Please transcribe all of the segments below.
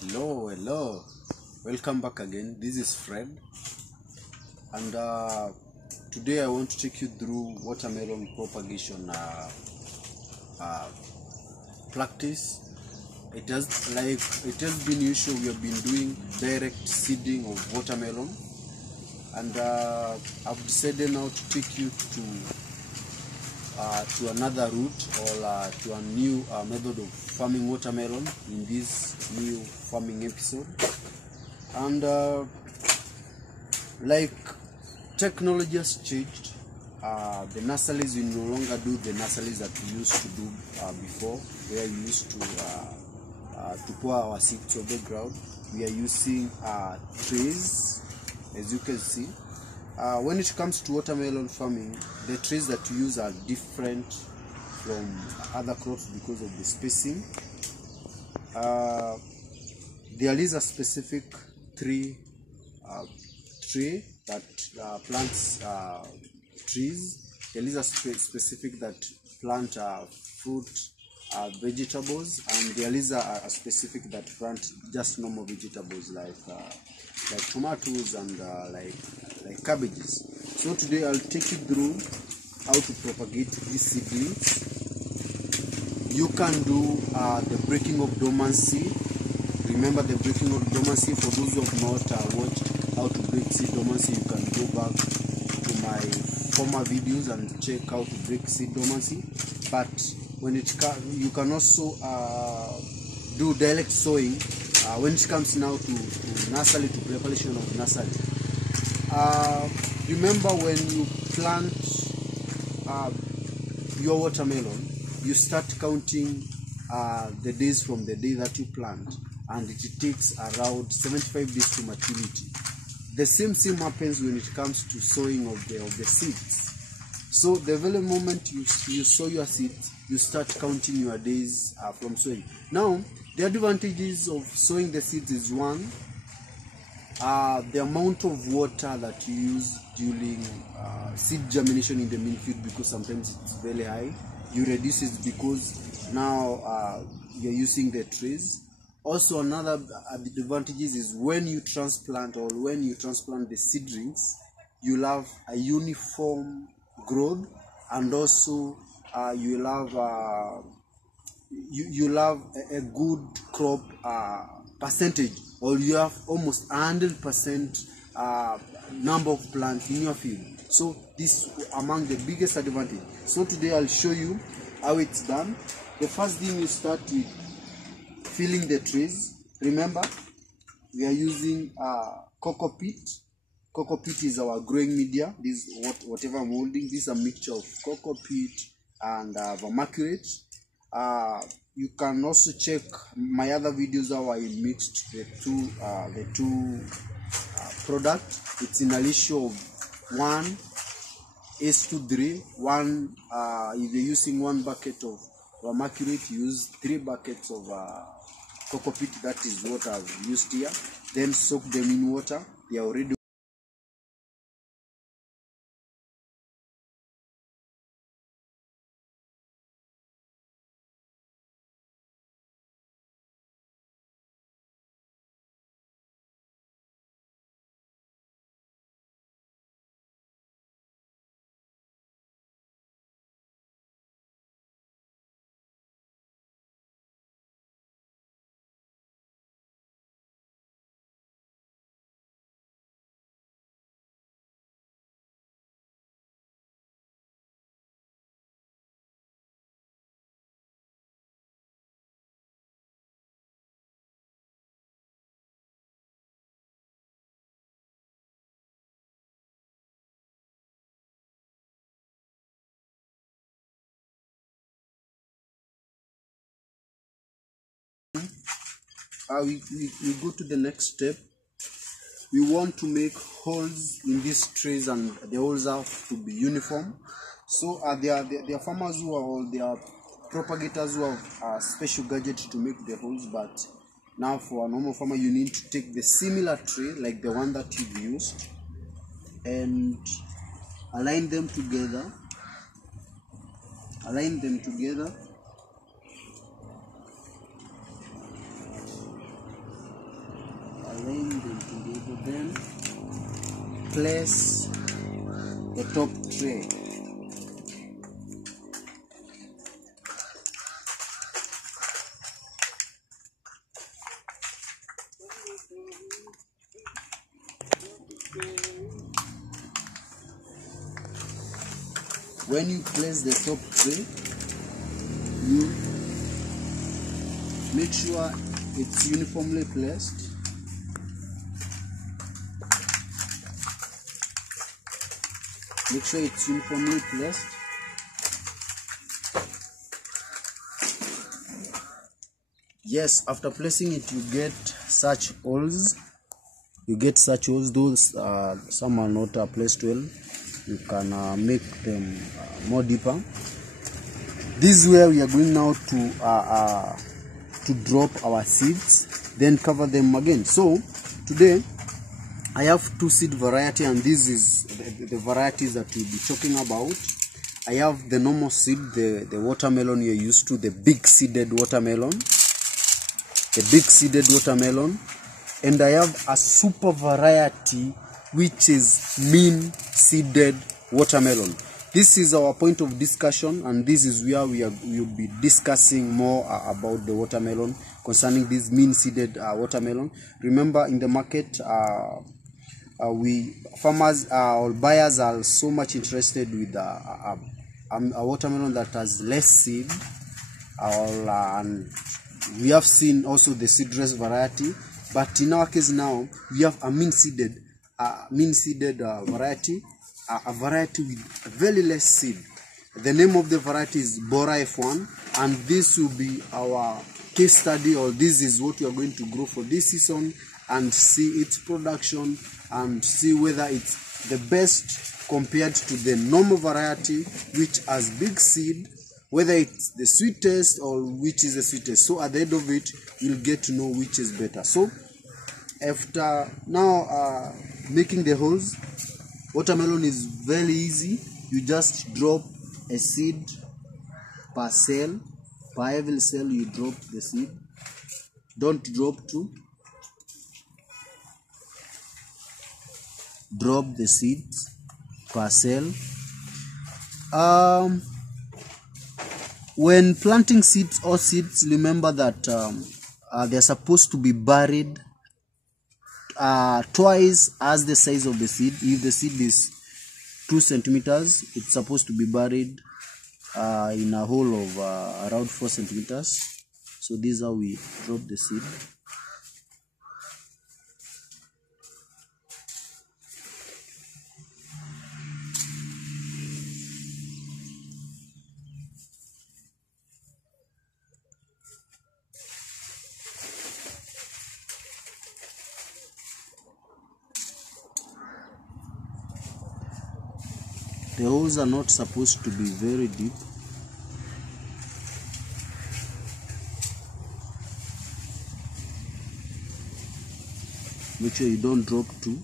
Hello, welcome back again. This is Fred, and today I want to take you through watermelon propagation practice. It has been usual. We have been doing direct seeding of watermelon, and I've decided now to take you to another route, or to a new method of farming watermelon in this new farming episode. And like technology has changed, the nurseries, we no longer do the nurseries that we used to do before, where we used to pour our seeds on the ground. We are using trays, as you can see. When it comes to watermelon farming, the trays that we use are different from other crops because of the spacing. There is a specific tray that plants trees. There is a specific that plant fruit, vegetables, and there is a specific that plant just normal vegetables like tomatoes and like cabbages. So today I'll take you through how to propagate these seedlings. You can do the breaking of dormancy. Remember the breaking of dormancy. For those who have not watched how to break seed dormancy, you can go back to my former videos and check how to break seed dormancy. But when you can also do direct sowing when it comes now to nursery, to preparation of nursery. Remember, when you plant your watermelon, you start counting the days from the day that you plant, and it takes around 75 days to maturity. The same happens when it comes to sowing of the seeds. So the very moment you sow your seeds, you start counting your days from sowing. Now, the advantages of sowing the seeds is, one, the amount of water that you use during seed germination in the main field, because sometimes it's very high. You reduce it because now you're using the trays. Also, another advantages is when you transplant the seedlings, you'll have a uniform growth, and also you'll have a good crop percentage, or you have almost 100% number of plants in your field. So this is among the biggest advantage. So today I'll show you how it's done. The first thing, you start with filling the trays. Remember, we are using cocoa peat. Cocoa peat is our growing media. This is whatever I'm holding. This is a mixture of cocoa peat and vermiculate. You can also check my other videos how I mixed the two products. It's in a ratio of 1:3. If you're using 1 bucket of vermiculate, you use 3 buckets of cocoa peat. That is what I've used here. Then soak them in water. They are already we go to the next step. We want to make holes in these trays, and the holes have to be uniform. So there are farmers who are, or there are propagators who have special gadgets to make the holes. But now, for a normal farmer, you need to take the similar tray like the one that you've used and align them together. together, then place the top tray. When you place the top tray, you make sure it's uniformly placed. Make sure it's uniformly placed. Yes, after placing it, you get such holes. Those some are not placed well. You can make them more deeper. This is where we are going now to drop our seeds, then cover them again. So today I have 2 seed variety, and this is the varieties that we'll be talking about. I have the normal seed, the watermelon you're used to, the big seeded watermelon, and I have a super variety which is mean seeded watermelon. This is our point of discussion, and this is where we'll be discussing more about the watermelon, concerning this mean seeded watermelon. Remember, in the market, farmers or buyers are so much interested with a watermelon that has less seed, and we have seen also the seedless variety, but in our case now we have a mean seeded variety, a variety with very less seed. The name of the variety is Bora F1, and this will be our case study, or this is what we are going to grow for this season, and see its production and see whether it's the best compared to the normal variety which has big seed, whether it's the sweetest or which is the sweetest. So at the end of it, you'll get to know which is better. So after now making the holes, watermelon is very easy. You just drop a seed per cell. Per every cell you drop the seed. Don't drop 2. Drop the seeds per cell. When planting seeds, remember that they're supposed to be buried twice as the size of the seed. If the seed is 2 centimeters, it's supposed to be buried in a hole of around 4 centimeters. So this is how we drop the seed. The holes are not supposed to be very deep. Make sure you don't drop 2.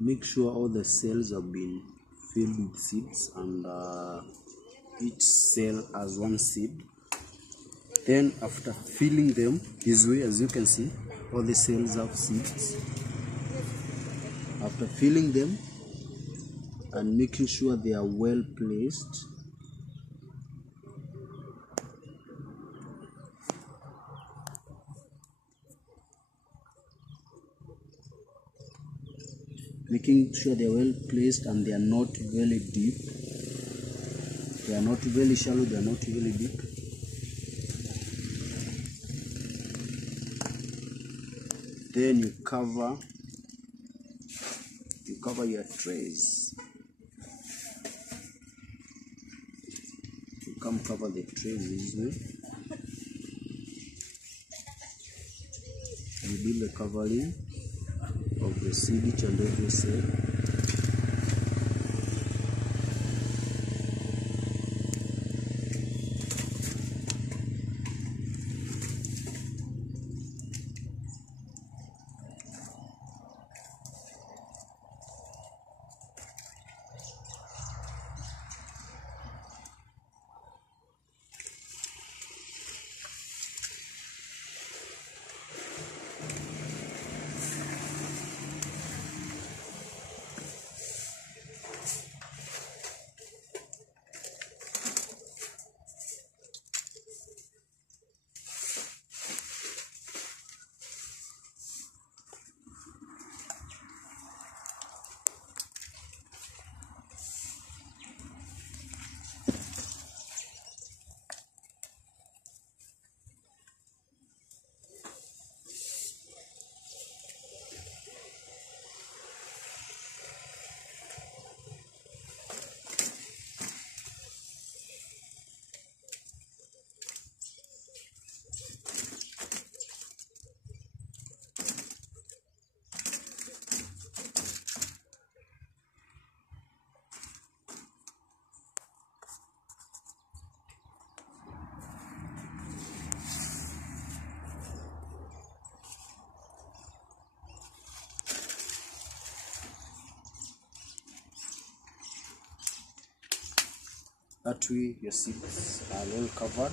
Make sure all the cells have been filled with seeds, and each cell has one seed. Then after filling them this way, as you can see, all the cells have seeds. After filling them and making sure they are well placed, and they are not very deep. They are not very shallow, they are not very deep. Then you cover your trays. You come cover the trays this way. You do the covering of the seed each and every cell. That way your seeds are well covered.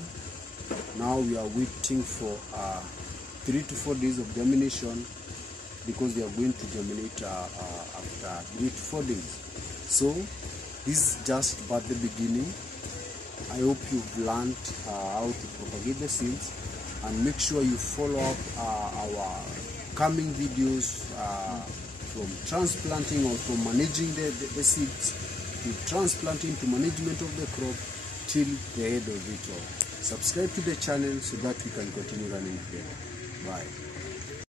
Now we are waiting for 3 to 4 days of germination, because they are going to germinate after 3 to 4 days. So this is just but the beginning. I hope you've learned how to propagate the seeds, and make sure you follow up our coming videos from transplanting or from managing the seeds, to transplanting, to management of the crop, till the head of it all. Subscribe to the channel so that we can continue running together. Bye.